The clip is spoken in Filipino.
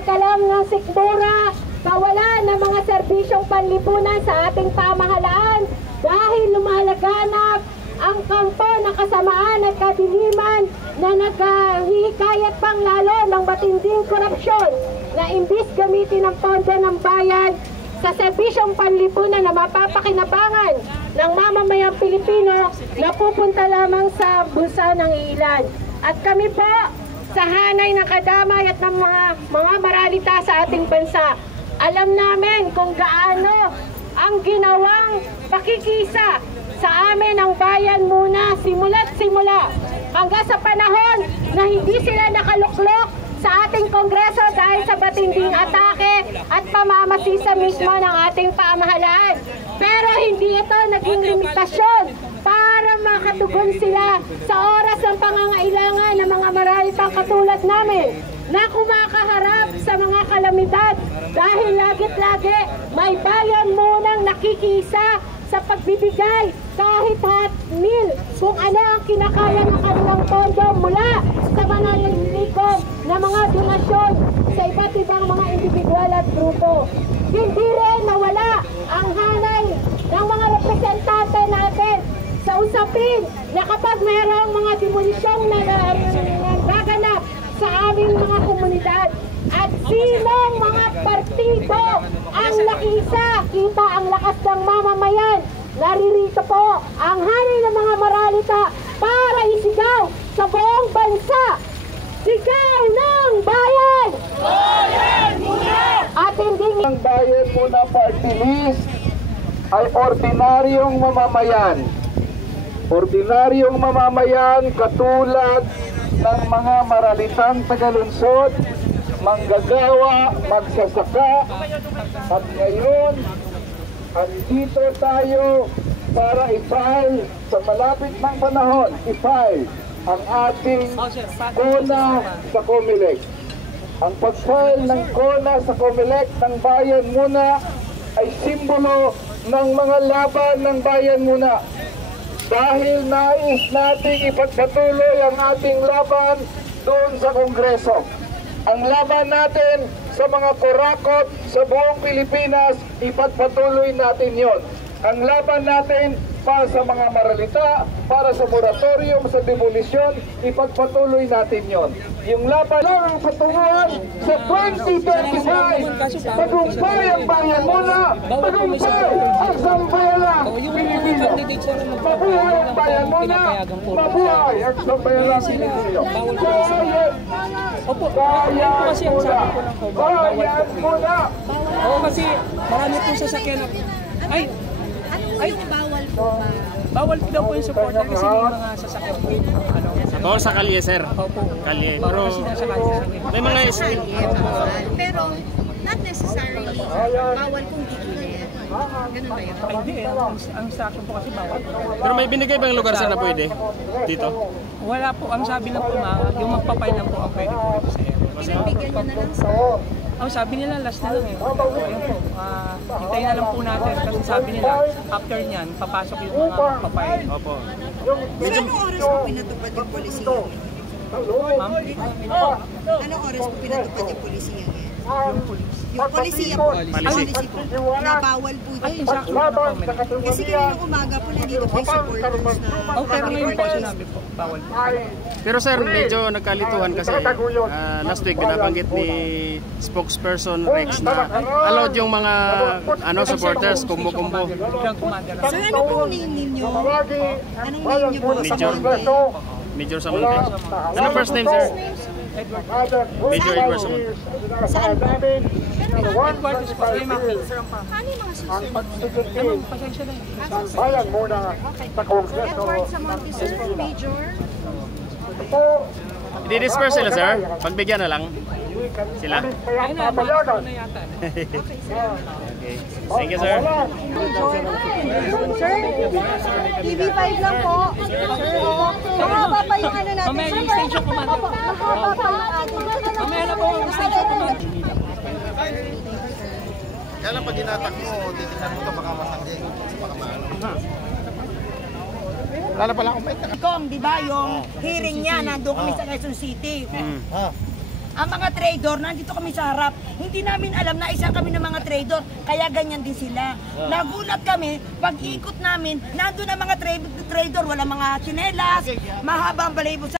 pagkalam ng sikmura, kawalan ng mga serbisyong panlipunan sa ating pamahalaan dahil lumalaganap ang kampo ng kasamaan at kadiliman na naghihikayat pang lalo ng matinding korupsyon na imbis gamitin ang pondo ng bayan sa serbisyong panlipunan na mapapakinabangan ng mamamayang Pilipino na pupunta lamang sa bulsa ng ilan. At kami po, sa hanay ng kadamay at ng mga maralita sa ating bansa, alam namin kung gaano ang ginawang pakikisa sa amin ang bayan muna simula't simula hanggang sa panahon na hindi sila nakaluklok sa ating Kongreso dahil sa matinding atake at pamamasisa mismo ng ating pamahalaan. Pero hindi ito naging limitasyon para makatugon sila sa oras ng pangangailangan ng mga maralitang katulad namin na kumakaharap sa mga kalamidad dahil lagit-lagi may bayan munang nakikisa sa pagbibigay kahit mil kung ano ang kinakaya ng kanilang pondo mula sa mananalikom na mga donasyon sa iba't ibang mga individual at grupo. Hindi rin nawala ang hanay ng mga representante natin sa usapin na kapag mayroong mga demolisyong na gaganap sa aming mga komunidad at sinong mga partido ang nakisa, kita ang lakas ng mamamayan. Naririto po ang hanay ng mga maralita para isigaw sa buong bansa. Sigaw ng bayan! Bayan muna! At hindi ang bayan muna party list ay ordinaryong mamamayan. Ordinaryong mamamayan katulad ng mga maralitang tagalunsod, manggagawa, magsasaka, at ngayon andito tayo para i-file sa malapit ng panahon, i-file ang ating KONA sa COMELEC. Ang pag-file ng KONA sa COMELEC ng bayan muna ay simbolo ng mga laban ng bayan muna. Dahil nais nating ipagpatuloy ang ating laban doon sa Kongreso. Ang laban natin sa mga kurakot sa buong Pilipinas, ipagpatuloy natin yon. Ang laban natin para sa mga maralita, para sa moratorium, sa demolisyon, ipagpatuloy natin yon. Yung laban lang ang patunguhan sa 2025. Tagumpay ang bayan muna, tagumpay ang sambayalang Pilipino. Mabuhay ang bayan muna, mabuhay ang sambayalang Pilipino. Bayan muna. Oo, kasi marami pong sasakyan. Ay, yung bawal po ba? Bawal daw po yung supporter kasi may mga sasakyan po. Bawal sa kalye, sir. Opo. Kalye. Bawal Pero kasi nasa kalye. may mga Pero not necessarily bawal kung dito na yan. Ganun ba yun? Ay, hindi eh. Ang sa akin po kasi bawal. Pero may binigay bang lugar, sir, na pwede dito? Wala po. Ang sabi lang po yung magpapay lang po ang pwede po dito sa area. Pinagbigyan nyo na lang sa... Sabi nila last na lang eh. Ayun po. Hintayin na lang po natin kasi sabi nila after nyan, papasok yung mga magpapay. Opo. So, anong oras po pinatupad yung polisiya? Ma'am? Anong oras po pinatupad yung polisiya yan? Yung police. Yung polisiya po, policy po, na bawal po Ay, dito. exactly na po. Kasi kaninang umaga po nandito po yung supporters na... Pero ngayon po sinabi po, bawal po. Pero sir, medyo nagkalituhan kasi last week binabanggit ni spokesperson Rex na allowed yung mga supporters kumbo-kumbo. So ano pong name ninyo? Anong name nyo po sa Monte? Major Samonte. Ano first name, sir? Major Edward Samonte. Saan po? Headquarters po, may maki. Paano yung mga susunod? Ma'am, pasensya na yun. Bayan muna sa Kongreso. Edward Samonte, sir, Major? I-disperse sila, sir. Pagbigyan na lang sila. Ayun na, mga na yata. Okay. Thank you, sir. Sir, TV5 lang po. Sir, mahaba pa yung ano natin. Mamaya yung station commander. Mahaba pa yung ating. Mamaya na po yung station commander. Kaya lang pag ginatak mo, titignan mo ito baka masangge. Baka maano. Lalo pala akong may Kong, di ba, yung hearing niya, nandun kami sa Quezon City. ang mga trader, nandito kami sa harap. Hindi namin alam na isa kami ng mga trader, kaya ganyan din sila. Nagulat kami, pag ikot namin, nandun ang mga trader, wala mga tsinelas, mahabang balahibo sa